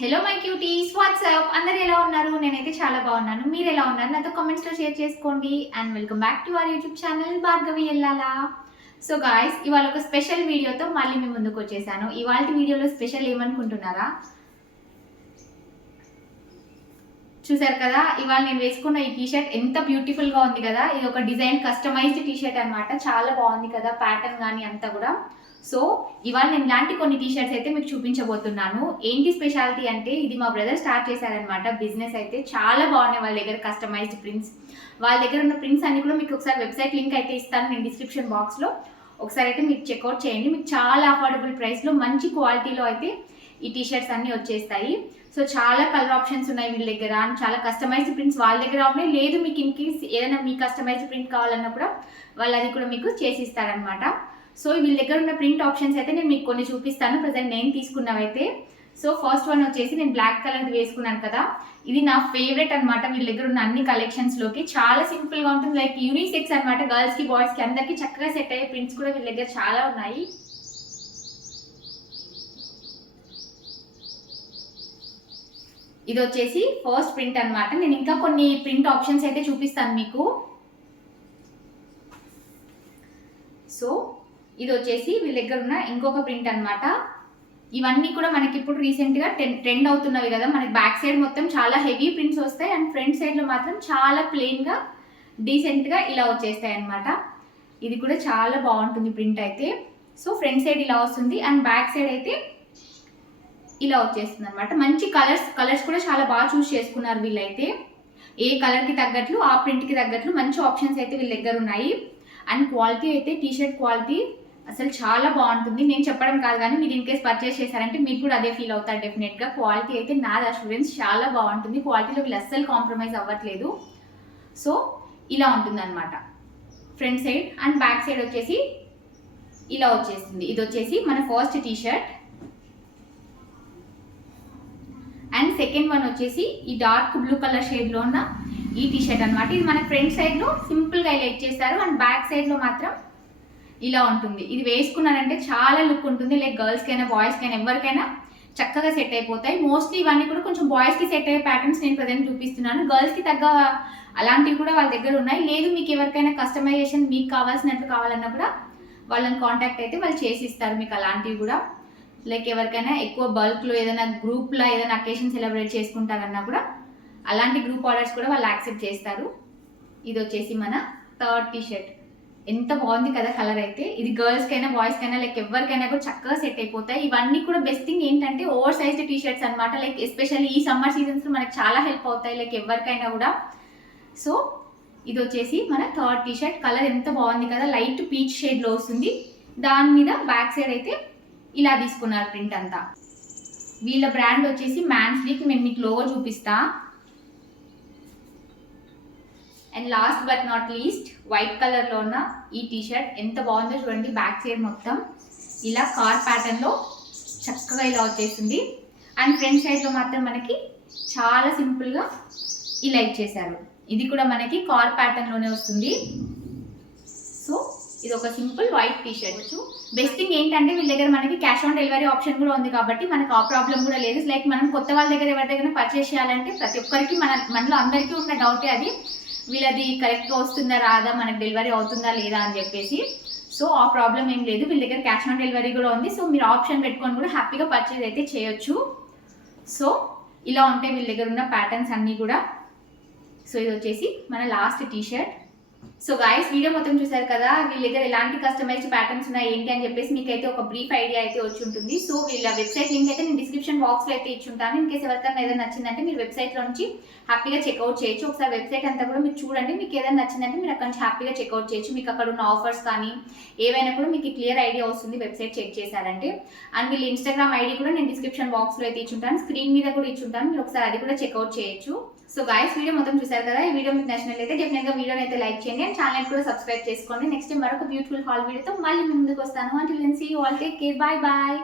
Hello my cuties, WhatsApp అందరు ఎలా ఉన్నారు? నేనైతే చాలా బాగున్నాను. మీరు ఎలా ఉన్నారు? నాతో కామెంట్స్లో షేర్ చేసుకోండి. And welcome back to our YouTube channel Bhargavi Ellala. So guys, ఇవాళ ఒక స్పెషల్ వీడియోతో మళ్ళీ మీ ముందుకు వచ్చేసాను. ఇవాళ వీడియోలో స్పెషల్ ఏమనుకుంటున్నారా? చూసారు కదా, ఇవాళ నేను వేసుకున్న ఈ టీషర్ట్ ఎంత బ్యూటిఫుల్గా ఉంది కదా. ఇది ఒక డిజైన్ కస్టమైజ్డ్ టీషర్ట్ అనమాట. చాలా బాగుంది కదా ప్యాటర్న్ కానీ అంతా కూడా. సో ఇవాళ నేను ఇలాంటి కొన్ని టీషర్ట్స్ అయితే మీకు చూపించబోతున్నాను. ఏంటి స్పెషాలిటీ అంటే, ఇది మా బ్రదర్ స్టార్ట్ చేశారనమాట బిజినెస్. అయితే చాలా బాగున్నాయి వాళ్ళ దగ్గర కస్టమైజ్డ్ ప్రింట్స్. వాళ్ళ దగ్గర ఉన్న ప్రింట్స్ అన్ని కూడా మీకు ఒకసారి వెబ్సైట్ లింక్ అయితే ఇస్తాను నేను డిస్క్రిప్షన్ బాక్స్లో. ఒకసారి అయితే మీకు చెక్అవుట్ చేయండి. మీకు చాలా అఫోర్డబుల్ ప్రైస్లో మంచి క్వాలిటీలో అయితే ఈ టీషర్ట్స్ అన్నీ వచ్చేస్తాయి. సో చాలా కలర్ ఆప్షన్స్ ఉన్నాయి వీళ్ళ దగ్గర. చాలా కస్టమైజ్డ్ ప్రింట్స్ వాళ్ళ దగ్గర ఉన్నాయి. లేదు మీకు ఇన్ కేస్ ఏదైనా మీ కస్టమైజ్డ్ ప్రింట్ కావాలన్నా కూడా వాళ్ళు అది కూడా మీకు చేసిస్తారనమాట. సో వీళ్ళ దగ్గర ఉన్న ప్రింట్ ఆప్షన్స్ అయితే నేను మీకు కొన్ని చూపిస్తాను. ప్రజెంట్ నేను తీసుకున్నవైతే. సో ఫస్ట్ వన్ వచ్చేసి నేను బ్లాక్ కలర్ వేసుకున్నాను కదా, ఇది నా ఫేవరెట్ అనమాట. వీళ్ళ దగ్గర ఉన్న అన్ని కలెక్షన్స్లోకి చాలా సింపుల్గా ఉంటుంది. లైక్ యూనిసెక్స్ అనమాట. గర్ల్స్కి బాయ్స్కి అందరికీ చక్కగా సెట్ అయ్యే ప్రింట్స్ కూడా వీళ్ళ దగ్గర చాలా ఉన్నాయి. ఇది వచ్చేసి ఫస్ట్ ప్రింట్ అనమాట. నేను ఇంకా కొన్ని ప్రింట్ ఆప్షన్స్ అయితే చూపిస్తాను మీకు. సో ఇది వచ్చేసి వీళ్ళ దగ్గర ఉన్న ఇంకొక ప్రింట్ అనమాట. ఇవన్నీ కూడా మనకి ఇప్పుడు రీసెంట్గా ట్రెండ్ అవుతున్నవి కదా. మనకి బ్యాక్ సైడ్ మొత్తం చాలా హెవీ ప్రింట్స్ వస్తాయి అండ్ ఫ్రంట్ సైడ్లో మాత్రం చాలా ప్లెయిన్గా డీసెంట్గా ఇలా వచ్చేస్తాయి అనమాట. ఇది కూడా చాలా బాగుంటుంది ప్రింట్ అయితే. సో ఫ్రంట్ సైడ్ ఇలా వస్తుంది అండ్ బ్యాక్ సైడ్ అయితే ఇలా వచ్చేస్తుంది అనమాట. మంచి కలర్స్ కూడా చాలా బాగా చూస్ చేసుకున్నారు వీళ్ళైతే. ఏ కలర్కి తగ్గట్లు ఆ ప్రింట్కి తగ్గట్లు మంచి ఆప్షన్స్ అయితే వీళ్ళ దగ్గర ఉన్నాయి. అండ్ క్వాలిటీ అయితే టీషర్ట్ క్వాలిటీ అసలు చాలా బాగుంటుంది. నేను చెప్పడం కాదు కానీ మీరు ఇన్ కేస్ పర్చేస్ చేశారంటే మీకు కూడా అదే ఫీల్ అవుతారు డెఫినెట్గా. క్వాలిటీ అయితే నాది అష్యూరెన్స్, చాలా బాగుంటుంది. క్వాలిటీలో వీళ్ళు అస్సలు కాంప్రమైజ్ అవ్వట్లేదు. సో ఇలా ఉంటుంది అనమాట front side. And back side వచ్చేసి ఇలా వచ్చేస్తుంది. ఇది వచ్చేసి మన first t-shirt. And second one వచ్చేసి ఈ డార్క్ బ్లూ కలర్ షేడ్లో ఉన్న ఈ టీషర్ట్ అనమాట. ఇది మన ఫ్రంట్ సైడ్లో సింపుల్గా ఇలా ఇచ్చేస్తారు అండ్ బ్యాక్ సైడ్లో మాత్రం ఇలా ఉంటుంది. ఇది వేసుకున్నారంటే చాలా లుక్ ఉంటుంది. లైక్ గర్ల్స్కైనా బాయ్స్కైనా ఎవరికైనా చక్కగా సెట్ అయిపోతాయి. మోస్ట్లీ ఇవన్నీ కూడా కొంచెం బాయ్స్కి సెట్ అయ్యే ప్యాటర్న్స్ నేను ప్రజెంట్ చూపిస్తున్నాను. గర్ల్స్కి తగ్గ అలాంటివి కూడా వాళ్ళ దగ్గర ఉన్నాయి. లేదు మీకు ఎవరికైనా కస్టమైజేషన్ మీకు కావాల్సినట్లు కావాలన్నా కూడా వాళ్ళని కాంటాక్ట్ అయితే వాళ్ళు చేసి ఇస్తారు మీకు అలాంటివి కూడా. లైక్ ఎవరికైనా ఎక్కువ బల్క్లో ఏదైనా గ్రూప్లో ఏదైనా అకేషన్ సెలబ్రేట్ చేసుకుంటారన్నా కూడా అలాంటి గ్రూప్ ఆర్డర్స్ కూడా వాళ్ళు యాక్సెప్ట్ చేస్తారు. ఇది వచ్చేసి మన థర్డ్ టీషర్ట్. ఎంత బాగుంది కదా కలర్ అయితే. ఇది గర్ల్స్కైనా బాయ్స్కైనా లైక్ ఎవరికైనా కూడా చక్కగా సెట్ అయిపోతాయి. ఇవన్నీ కూడా బెస్ట్ థింగ్ ఏంటంటే ఓవర్ సైజ్డ్ టీషర్ట్స్ అనమాట. లైక్ ఎస్పెషల్లీ ఈ సమ్మర్ సీజన్స్లో మనకి చాలా హెల్ప్ అవుతాయి లైక్ ఎవరికైనా కూడా. సో ఇది వచ్చేసి మన థర్డ్ టీషర్ట్. కలర్ ఎంత బాగుంది కదా, లైట్ పీచ్ షేడ్లో వస్తుంది. దాని మీద బ్యాక్ సైడ్ అయితే ఇలా తీసుకున్నారు ప్రింట్ అంతా. వీళ్ళ బ్రాండ్ వచ్చేసి మ్యాన్స్లీక్. నేను మీకు లోగో చూపిస్తా. And last but not least white కలర్లో ఉన్న ఈ టీషర్ట్ ఎంత బాగుందో చూడండి. బ్యాక్ సైడ్ మొత్తం ఇలా కార్ ప్యాటర్న్లో చక్కగా ఇలా వచ్చేస్తుంది. అండ్ ఫ్రంట్ సైడ్లో మాత్రం మనకి చాలా సింపుల్గా ఇలా ఇచ్చేసారు. ఇది కూడా మనకి కార్ ప్యాటర్న్లోనే వస్తుంది. సో ఇది ఒక simple white T-shirt. Best thing ఏంటంటే వీళ్ళ దగ్గర మనకి క్యాష్ ఆన్ డెలివరీ ఆప్షన్ కూడా ఉంది కాబట్టి మనకు ఆ ప్రాబ్లం కూడా లేదు. లైక్ మనం కొత్త వాళ్ళ దగ్గర ఎవరి దగ్గర పర్చేస్ చేయాలంటే ప్రతి ఒక్కరికి మనలో అందరికీ ఉన్న డౌటే అది, వీళ్ళది కరెక్ట్గా వస్తుందా రాదా, మనకు డెలివరీ అవుతుందా లేదా అని చెప్పేసి. సో ఆ ప్రాబ్లం ఏం లేదు. వీళ్ళ దగ్గర క్యాష్ ఆన్ డెలివరీ కూడా ఉంది. సో మీరు ఆప్షన్ పెట్టుకొని కూడా హ్యాపీగా పర్చేస్ అయితే చేయొచ్చు. సో ఇలా ఉంటాయి వీళ్ళ దగ్గర ఉన్న ప్యాటర్న్స్ అన్నీ కూడా. సో ఇది వచ్చేసి మన last T-shirt. So guys, video మొత్తం చూసారు కదా. వీళ్ళ దగ్గర ఎలాంటి కస్టమైజ్డ్ ప్యాటర్న్స్ ఉన్నాయి ఏంటి అని చెప్పేసి మీకు అయితే ఒక బ్రీఫ్ ఐడియా అయితే వచ్చి ఉంటుంది. సో వీళ్ళ వెబ్సైట్ లింక్ అయితే నేను డిస్క్రిప్షన్ బాక్స్లో అయితే ఇచ్చుంటాను. ఇన్ కేసు ఎవరికైనా ఏదైనా నచ్చిందంటే మీరు వెబ్సైట్లో నుంచి హ్యాపీగా చెక్అవుట్ చేయొచ్చు. ఒకసారి వెబ్సైట్ అంతా కూడా మీరు చూడండి. మీకు ఏదైనా నచ్చిందంటే మీరు అక్కడ నుంచి హ్యాపీగా చెక్అవుట్ చేయొచ్చు. మీకు అక్కడ ఉన్న ఆఫర్స్ కానీ ఏవైనా కూడా మీకు క్లియర్ ఐడియా వస్తుంది వెబ్సైట్ చెక్ చేశారంటే. అండ్ వీళ్ళ ఇన్స్టాగ్రామ్ ఐడి కూడా నేను డిస్క్రిప్షన్ బాక్స్లో అయితే ఇచ్చుంటాను. స్క్రీన్ మీద కూడా ఇచ్చుంటాను. మీరు ఒకసారి అది కూడా చెక్అవుట్ చేయొచ్చు. సో గాయస్, వీడియో మొత్తం చూసారు కదా. ఈ వీడియో మీకు నచ్చినట్లయితే డెఫినెట్గా వీడియోని అయితే లైక్ చేయండి అండ్ ఛానల్ కూడా సబ్స్క్రైబ్ చేసుకోండి. నెక్స్ట్ టైం మరొక బ్యూటిఫుల్ హాల్ వీడియోతో మళ్ళీ ముందుకు వస్తాను. Until then see you all, take care, bye bye.